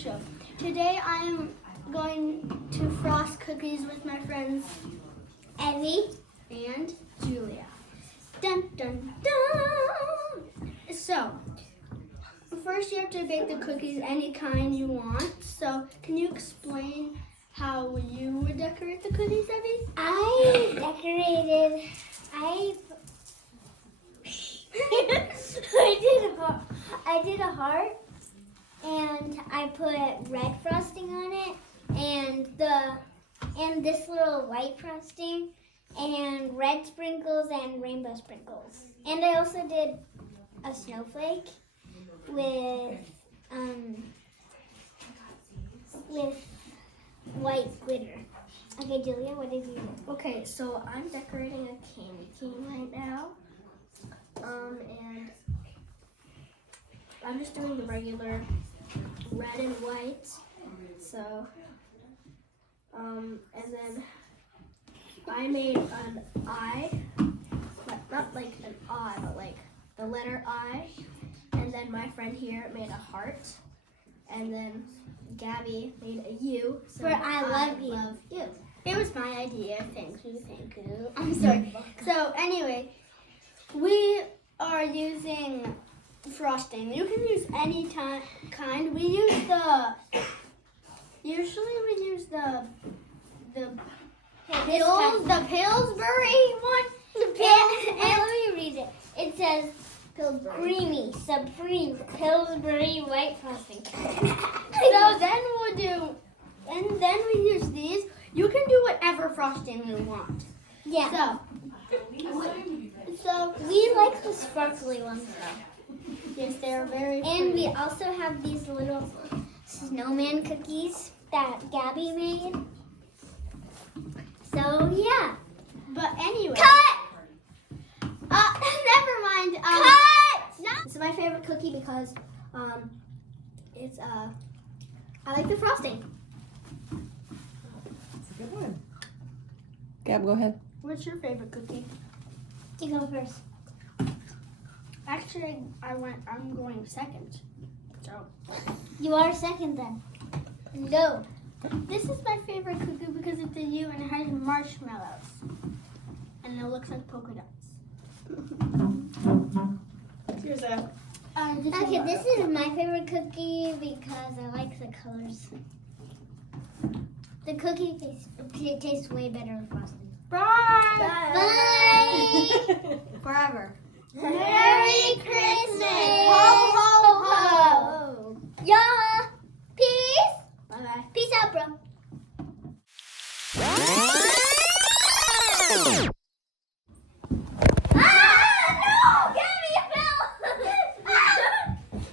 show. Today I am going to frost cookies with my friends Ellie and Julia. Dun dun dun! So, first you have to bake the cookies any kind you want. So, can you explain how you would decorate the cookies, Abby? I did a heart, and I put red frosting on it, and this little white frosting, and red sprinkles and rainbow sprinkles. And I also did a snowflake with white glitter. Okay, Julia, what did you do? Okay, so I'm decorating a candy cane right now. And I'm just doing the regular red and white. So, and then I made an I, but not like an I, but like the letter I. And then my friend here made a heart. And then Gabby made a U. So For I love you. It was my idea. Thank you. I'm sorry. So anyway, we are using frosting. You can use any kind. We use usually we use the Pillsbury one. And let me read it. It says creamy, supreme, Pillsbury white frosting. So then we use these. You can do whatever frosting you want. Yeah. So We like the sparkly ones though. yes, they're very And we pretty. also have these little snowman cookies that Gabby made. So yeah. But anyway. Cut! Never mind. Cut! It's my favorite cookie because it's I like the frosting. That's a good one. Gab, go ahead. What's your favorite cookie? You go first. Actually, I'm going second. So You are second then. No. this is my favorite cookie because it's a U and it has marshmallows, and it looks like polka dots. Here's a. Okay, this is my favorite cookie because I like the colors. The cookie tastes way better with frosting. Bye. Bye. Forever. Merry Christmas. Ho ho ho. Yeah. Peace. Bye bye. Peace out, bro. No! Gabby, you fell!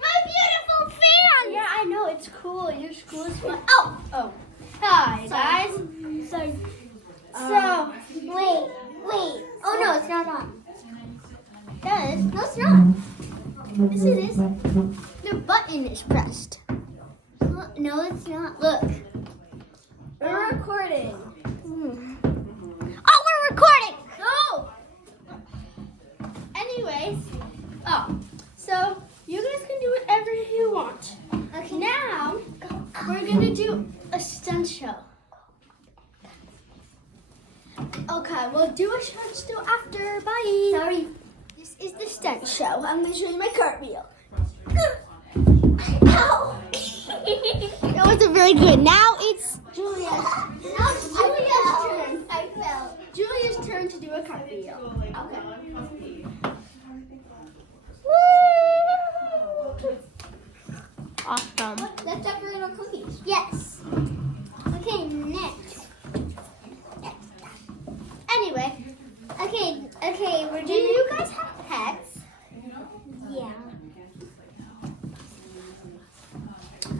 My beautiful fan! Yeah, I know it's cool. Your school is fun. Oh. Hi guys. Sorry. So Wait. Oh no, it's not on. that is No, it's not. this is the button is pressed. No, it's not. Look. We're recording. Oh, we're recording. No. Anyways, so you guys can do whatever you want. Okay. Now we're gonna do a stunt show. Okay, we'll do a stunt show after. Bye. Sorry. This is the stunt show. I'm gonna show you my cartwheel. Ow. That wasn't very good. Now it's Julia's. Now it's Julia's turn. I fell. Julia's turn to do a cartwheel. Okay. Awesome. Let's decorate our cookies. Yes. Okay, next. Anyway, Okay, we're do you guys have pets? Yeah.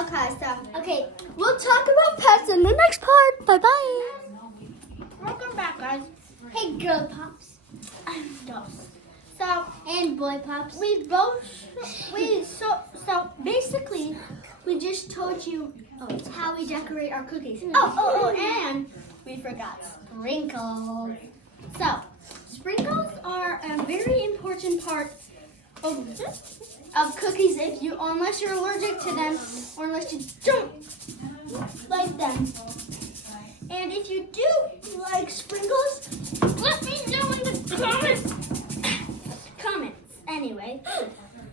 Okay, so Okay. we'll talk about pets in the next part. Bye bye. Welcome back, guys. Hey, girl pops. So And boy pops. so basically we just told you how we decorate our cookies. Oh, and we forgot sprinkles. So sprinkles are a very important part of cookies unless you're allergic to them or unless you don't like them. And if you do like sprinkles, let me know in the comments. Anyway,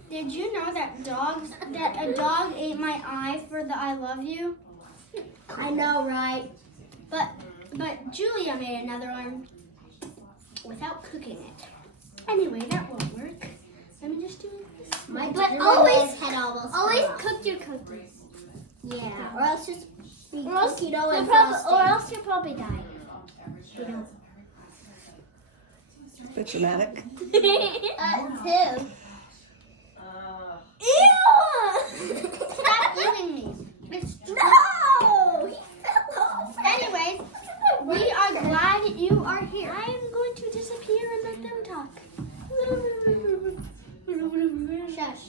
did you know that a dog ate my eye for the I love you? I know, right? But Julia made another one without cooking it. Anyway, that won't work. Let me just do this. But always cook your cookies. Yeah. Or else just be Or else cookie dough and or else you'll probably die. Bit dramatic. Two. Ew! Stop eating me. It's No! He fell off. Anyways, we are glad you are here. I am going to disappear and let them talk. Shush.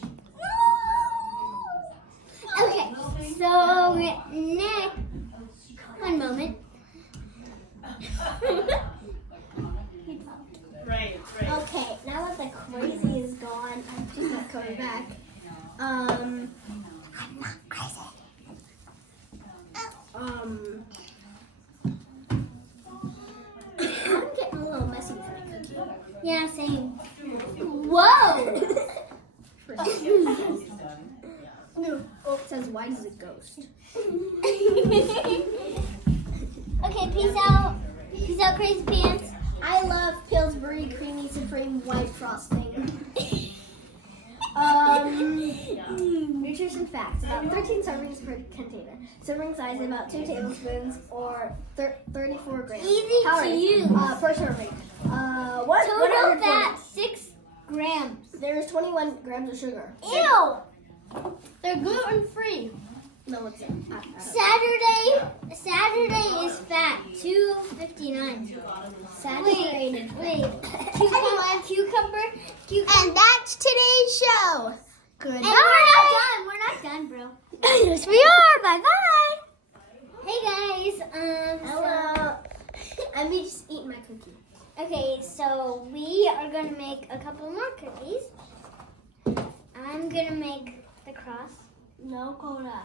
Okay, so next, one moment. Right. Okay, now that the crazy is gone, she's not coming back. I'm not crazy. I'm getting a little messy with my cookie. Yeah, same. Whoa! No. Oh, it says white as a ghost. Okay, peace out. Peace out, Crazy Pants. I love Pillsbury Creamy Supreme White Frosting. Nutrition facts. About 13 servings per container. Serving size about 2 tablespoons or 34 grams. Easy Calories, to use. Per serving. What? Total fat 6 grams. There's 21 grams of sugar. Ew! They're gluten free. No, it's not. Saturday is fat 259. Saturated. Wait. Cucumber. And that's today's show. Good. And We're not done, bro. Yes, we are. Bye bye. Hey guys. Hello. I'm just eating my cookie. Okay, so we are gonna make a couple more cookies. I'm gonna make the cross. No cola.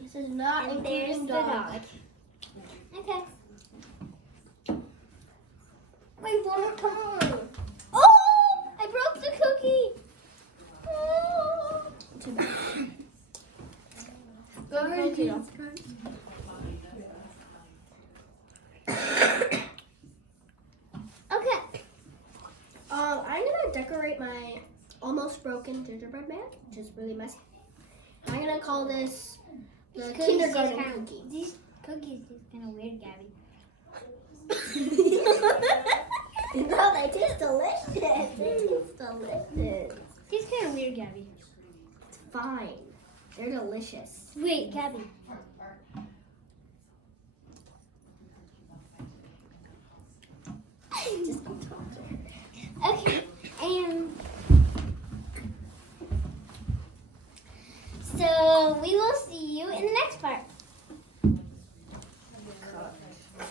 This is not And there's including the dog. dog. Okay. Wait, one more time. Oh! I broke the cookie. Oh. Too bad. Good cookie. Okay. I'm gonna decorate my almost broken gingerbread man, which is really messy. I'm gonna call this the These cookies kindergarten taste kinda- cookie. These cookies taste kind of weird, Gabby. No, they taste delicious. They taste delicious. Tastes kind of weird, Gabby. It's fine. They're delicious. Wait, Gabby. Just don't talk to her. Okay, and so we will see you in the next part.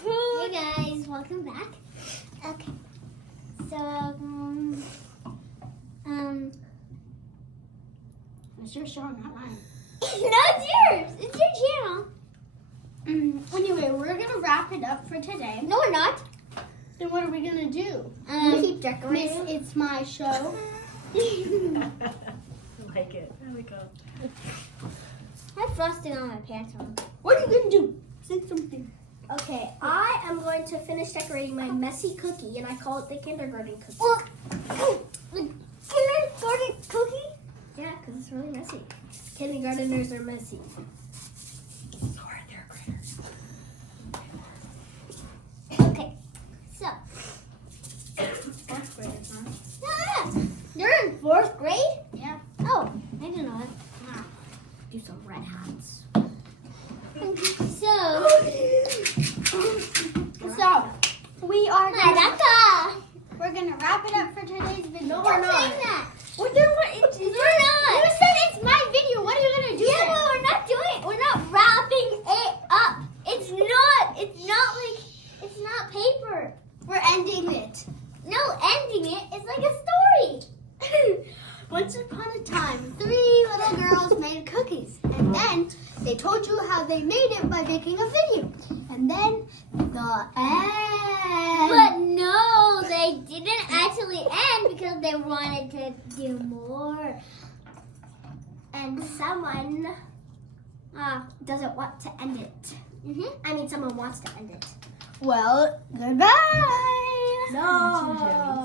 Hey guys, welcome back. Okay, so it's your show, not mine. No, it's yours. It's your channel. Anyway, we're gonna wrap it up for today. No, we're not. Then what are we gonna do? Keep decorating. It's my show. I like it. There we go. I have frosting on my pants on. What are you gonna do? Say something. Okay, I am going to finish decorating my messy cookie, and I call it the kindergarten cookie. Well, the kindergarten cookie? Yeah, because it's really messy. Kindergarteners are messy. Okay, so. Fourth graders, huh? Yeah. You're in 4th grade? Yeah. Oh, I didn't know that. Do some red hats. So we are we're gonna wrap it up for today's video. No, we're not. Saying that. We're not. You said it's my video. What are you gonna do? Yeah, but we're not doing it. We're not wrapping it up. It's not paper. We're ending it. No, ending it. It's like a story. they told you how they made it by making a video. And then the end. But no, they didn't actually end because they wanted to do more. And someone doesn't want to end it. I mean, someone wants to end it. Well, goodbye. No.